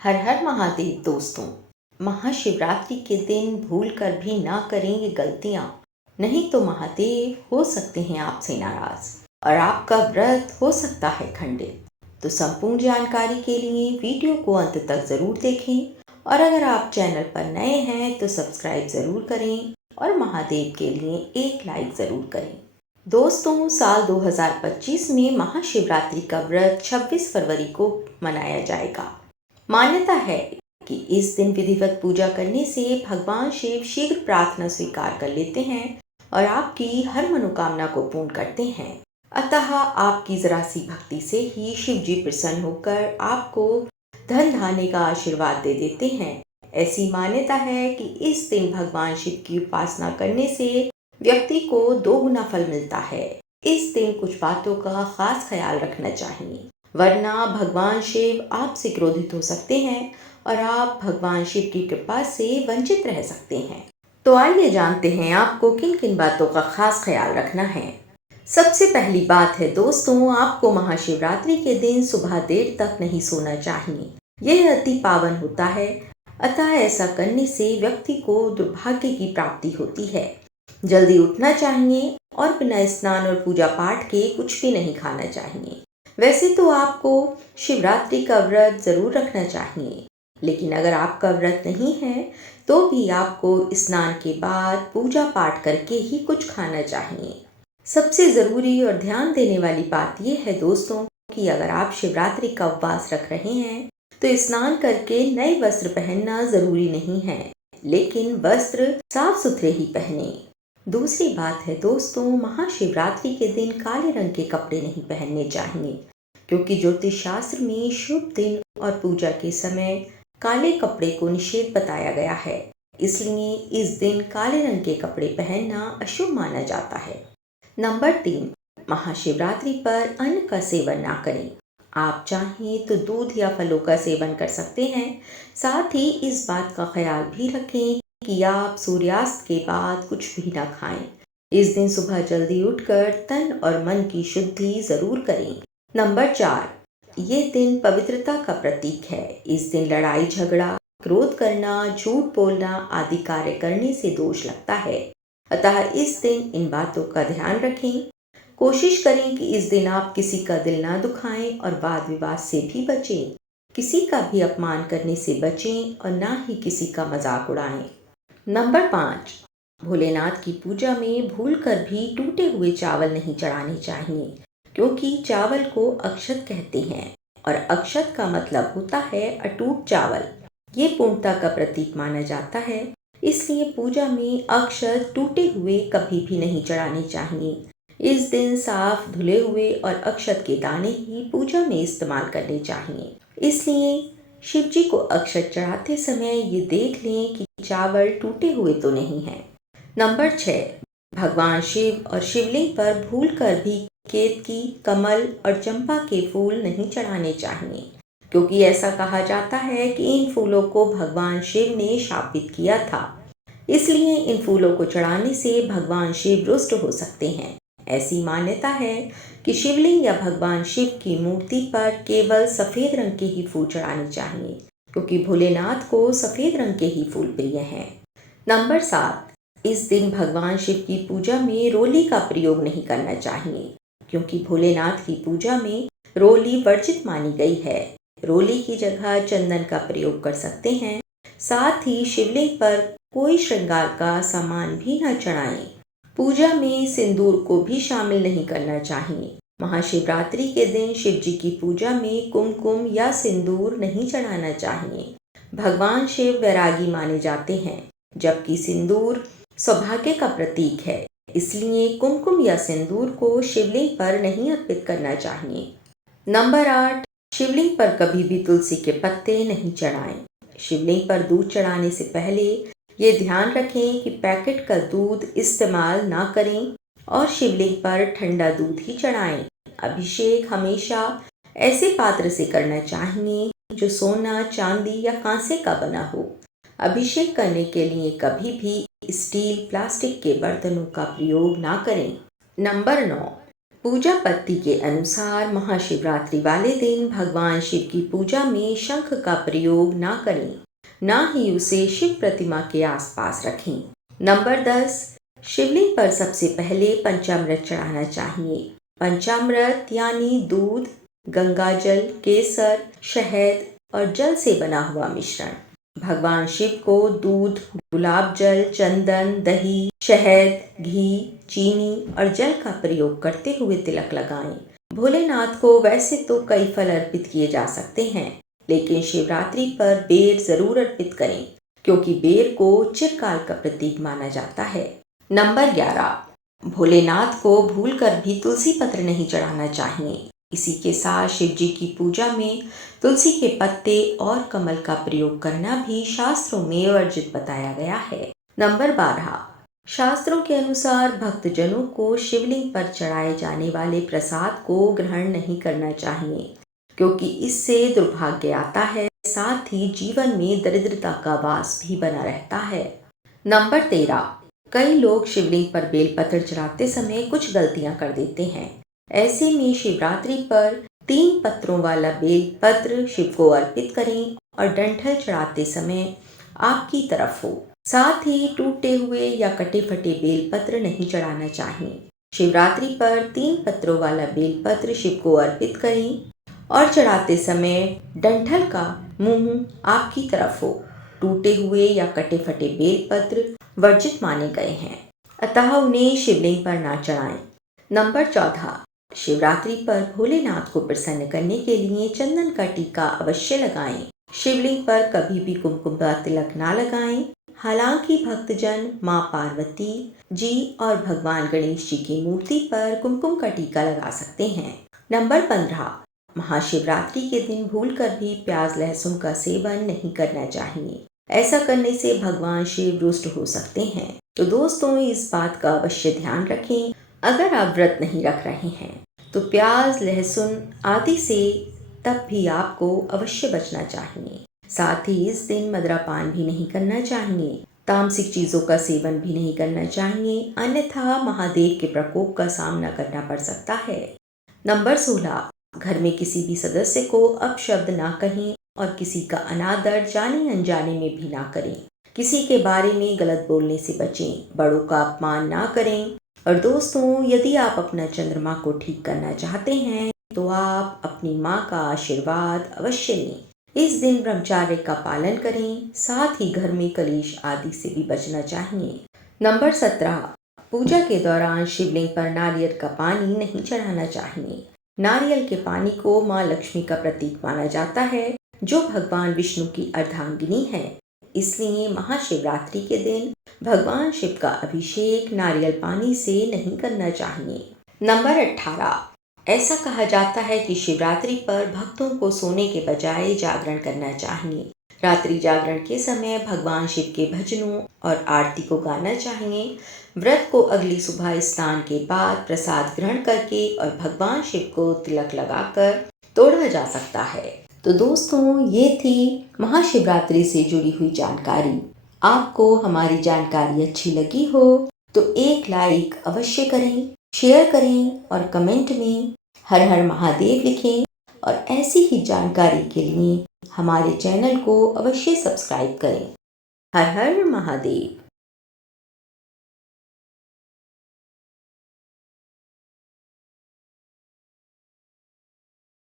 हर हर महादेव दोस्तों। महाशिवरात्रि के दिन भूल कर भी ना करें ये गलतियाँ, नहीं तो महादेव हो सकते हैं आपसे नाराज और आपका व्रत हो सकता है खंडित। तो संपूर्ण जानकारी के लिए वीडियो को अंत तक ज़रूर देखें और अगर आप चैनल पर नए हैं तो सब्सक्राइब ज़रूर करें और महादेव के लिए एक लाइक ज़रूर करें। दोस्तों, साल 2025 में महाशिवरात्रि का व्रत 26 फरवरी को मनाया जाएगा। मान्यता है कि इस दिन विधिवत पूजा करने से भगवान शिव शीघ्र प्रार्थना स्वीकार कर लेते हैं और आपकी हर मनोकामना को पूर्ण करते हैं। अतः आपकी जरा सी भक्ति से ही शिव जी प्रसन्न होकर आपको धन धान्य का आशीर्वाद दे देते हैं। ऐसी मान्यता है कि इस दिन भगवान शिव की उपासना करने से व्यक्ति को दोगुना फल मिलता है। इस दिन कुछ बातों का खास ख्याल रखना चाहिए, वरना भगवान शिव आपसे क्रोधित हो सकते हैं और आप भगवान शिव की कृपा से वंचित रह सकते हैं। तो आइए जानते हैं आपको किन किन बातों का खास ख्याल रखना है। सबसे पहली बात है दोस्तों, आपको महाशिवरात्रि के दिन सुबह देर तक नहीं सोना चाहिए। यह अति पावन होता है, अतः ऐसा करने से व्यक्ति को दुर्भाग्य की प्राप्ति होती है। जल्दी उठना चाहिए और बिना स्नान और पूजा पाठ के कुछ भी नहीं खाना चाहिए। वैसे तो आपको शिवरात्रि का व्रत जरूर रखना चाहिए, लेकिन अगर आपका व्रत नहीं है तो भी आपको स्नान के बाद पूजा पाठ करके ही कुछ खाना चाहिए। सबसे ज़रूरी और ध्यान देने वाली बात यह है दोस्तों कि अगर आप शिवरात्रि का उपवास रख रहे हैं तो स्नान करके नए वस्त्र पहनना ज़रूरी नहीं है, लेकिन वस्त्र साफ सुथरे ही पहने। दूसरी बात है दोस्तों, महाशिवरात्रि के दिन काले रंग के कपड़े नहीं पहनने चाहिए, क्योंकि ज्योतिष शास्त्र में शुभ दिन और पूजा के समय काले कपड़े को निषेध बताया गया है। इसलिए इस दिन काले रंग के कपड़े पहनना अशुभ माना जाता है। नंबर 3, महाशिवरात्रि पर अन्न का सेवन ना करें। आप चाहें तो दूध या फलों का सेवन कर सकते हैं। साथ ही इस बात का ख्याल भी रखें कि आप सूर्यास्त के बाद कुछ भी ना खाएं। इस दिन सुबह जल्दी उठकर तन और मन की शुद्धि जरूर करें। नंबर 4, ये दिन पवित्रता का प्रतीक है। इस दिन लड़ाई झगड़ा, क्रोध करना, झूठ बोलना आदि कार्य करने से दोष लगता है। अतः इस दिन इन बातों का ध्यान रखें। कोशिश करें कि इस दिन आप किसी का दिल ना दुखाएं और वाद विवाद से भी बचें। किसी का भी अपमान करने से बचें और ना ही किसी का मजाक उड़ाएं। नंबर 5, भोलेनाथ की पूजा में भूलकर भी टूटे हुए चावल नहीं चढ़ाने चाहिए, क्योंकि चावल को अक्षत कहते हैं और अक्षत का मतलब होता है अटूट चावल। ये पूर्णता का प्रतीक माना जाता है, इसलिए पूजा में अक्षत टूटे हुए कभी भी नहीं चढ़ाने चाहिए। इस दिन साफ धुले हुए और अक्षत के दाने ही पूजा में इस्तेमाल करने चाहिए। इसलिए शिव जी को अक्षत चढ़ाते समय ये देख लें कि चावल टूटे हुए तो नहीं है। नंबर 6, भगवान शिव और शिवलिंग पर भूलकर भी केतकी, कमल और चंपा के फूल नहीं चढ़ाने चाहिए, क्योंकि ऐसा कहा जाता है कि इन फूलों को भगवान शिव ने शापित किया था। इसलिए इन फूलों को चढ़ाने से भगवान शिव रुष्ट हो सकते हैं। ऐसी मान्यता है कि शिवलिंग या भगवान शिव की मूर्ति पर केवल सफेद रंग के ही फूल चढ़ाने चाहिए, क्योंकि भोलेनाथ को सफेद रंग के ही फूल प्रिय हैं। नंबर 7, इस दिन भगवान शिव की पूजा में रोली का प्रयोग नहीं करना चाहिए, क्योंकि भोलेनाथ की पूजा में रोली वर्जित मानी गई है। रोली की जगह चंदन का प्रयोग कर सकते हैं। साथ ही शिवलिंग पर कोई श्रृंगार का सामान भी न चढ़ाएं। पूजा में सिंदूर को भी शामिल नहीं करना चाहिए। महाशिवरात्रि के दिन शिव जी की पूजा में कुमकुम या सिंदूर नहीं चढ़ाना चाहिए। भगवान शिव वैरागी माने जाते हैं, जबकि सिंदूर सौभाग्य का प्रतीक है। इसलिए कुमकुम या सिंदूर को शिवलिंग पर नहीं अर्पित करना चाहिए। नंबर 8, शिवलिंग पर कभी भी तुलसी के पत्ते नहीं चढ़ाएं। शिवलिंग पर दूध चढ़ाने से पहले ये ध्यान रखें कि पैकेट का दूध इस्तेमाल ना करें और शिवलिंग पर ठंडा दूध ही चढ़ाएं। अभिषेक हमेशा ऐसे पात्र से करना चाहिए जो सोना, चांदी या कांसे का बना हो। अभिषेक करने के लिए कभी भी स्टील, प्लास्टिक के बर्तनों का प्रयोग ना करें। नंबर 9, पूजा पद्धति के अनुसार महाशिवरात्रि वाले दिन भगवान शिव की पूजा में शंख का प्रयोग ना करें, ना ही उसे शिव प्रतिमा के आसपास रखें। नंबर 10, शिवलिंग पर सबसे पहले पंचामृत चढ़ाना चाहिए। पंचामृत यानी दूध, गंगाजल, केसर, शहद और जल से बना हुआ मिश्रण। भगवान शिव को दूध, गुलाब जल, चंदन, दही, शहद, घी, चीनी और जल का प्रयोग करते हुए तिलक लगाएं। भोलेनाथ को वैसे तो कई फल अर्पित किए जा सकते हैं, लेकिन शिवरात्रि पर बेर जरूर अर्पित करें, क्योंकि बेर को चिरकाल का प्रतीक माना जाता है। नंबर 11, भोलेनाथ को भूलकर भी तुलसी पत्र नहीं चढ़ाना चाहिए। इसी के साथ शिव जी की पूजा में तुलसी के पत्ते और कमल का प्रयोग करना भी शास्त्रों में वर्जित बताया गया है। नंबर 12, शास्त्रों के अनुसार भक्तजनों को शिवलिंग पर चढ़ाए जाने वाले प्रसाद को ग्रहण नहीं करना चाहिए, क्योंकि इससे दुर्भाग्य आता है, साथ ही जीवन में दरिद्रता का वास भी बना रहता है। नंबर 13, कई लोग शिवलिंग पर बेलपत्र चढ़ाते समय कुछ गलतियां कर देते हैं। ऐसे में शिवरात्रि पर 3 पत्रों वाला बेलपत्र शिव को अर्पित करें और डंठल चढ़ाते समय आपकी तरफ हो। साथ ही टूटे हुए या कटे फटे बेलपत्र नहीं चढ़ाना चाहिए। शिवरात्रि पर 3 पत्रों वाला बेलपत्र शिव को अर्पित करें और चढ़ाते समय डंठल का मुंह आपकी तरफ हो। टूटे हुए या कटे फटे बेलपत्र वर्जित माने गए हैं, अतः उन्हें शिवलिंग पर ना चढ़ाएं। नंबर 14, शिवरात्रि पर भोलेनाथ को प्रसन्न करने के लिए चंदन का टीका अवश्य लगाएं। शिवलिंग पर कभी भी कुमकुम का तिलक ना लगाएं। हालांकि भक्तजन मां पार्वती जी और भगवान गणेश जी की मूर्ति पर कुमकुम का टीका लगा सकते हैं। नंबर 15, महाशिवरात्रि के दिन भूलकर भी प्याज लहसुन का सेवन नहीं करना चाहिए। ऐसा करने से भगवान शिव रुष्ट हो सकते हैं। तो दोस्तों, इस बात का अवश्य ध्यान रखें। अगर आप व्रत नहीं रख रहे हैं तो प्याज, लहसुन आदि से तब भी आपको अवश्य बचना चाहिए। साथ ही इस दिन मदिरापान भी नहीं करना चाहिए। तामसिक चीजों का सेवन भी नहीं करना चाहिए, अन्यथा महादेव के प्रकोप का सामना करना पड़ सकता है। नंबर 16, घर में किसी भी सदस्य को अपशब्द ना कहें और किसी का अनादर जाने अनजाने में भी ना करें। किसी के बारे में गलत बोलने से बचें, बड़ों का अपमान ना करें। और दोस्तों, यदि आप अपना चंद्रमा को ठीक करना चाहते हैं तो आप अपनी माँ का आशीर्वाद अवश्य लें। इस दिन ब्रह्मचर्य का पालन करें, साथ ही घर में कलेश आदि से भी बचना चाहिए। नंबर 17, पूजा के दौरान शिवलिंग पर नारियल का पानी नहीं चढ़ाना चाहिए। नारियल के पानी को माँ लक्ष्मी का प्रतीक माना जाता है, जो भगवान विष्णु की अर्धांगिनी है। इसलिए महाशिवरात्रि के दिन भगवान शिव का अभिषेक नारियल पानी से नहीं करना चाहिए। नंबर 18, ऐसा कहा जाता है कि शिवरात्रि पर भक्तों को सोने के बजाय जागरण करना चाहिए। रात्रि जागरण के समय भगवान शिव के भजनों और आरती को गाना चाहिए। व्रत को अगली सुबह स्नान के बाद प्रसाद ग्रहण करके और भगवान शिव को तिलक लगाकर तोड़ा जा सकता है। तो दोस्तों, ये थी महाशिवरात्रि से जुड़ी हुई जानकारी। आपको हमारी जानकारी अच्छी लगी हो तो एक लाइक अवश्य करें, शेयर करें और कमेंट में हर हर महादेव लिखें। और ऐसी ही जानकारी के लिए हमारे चैनल को अवश्य सब्सक्राइब करें। हर हर महादेव।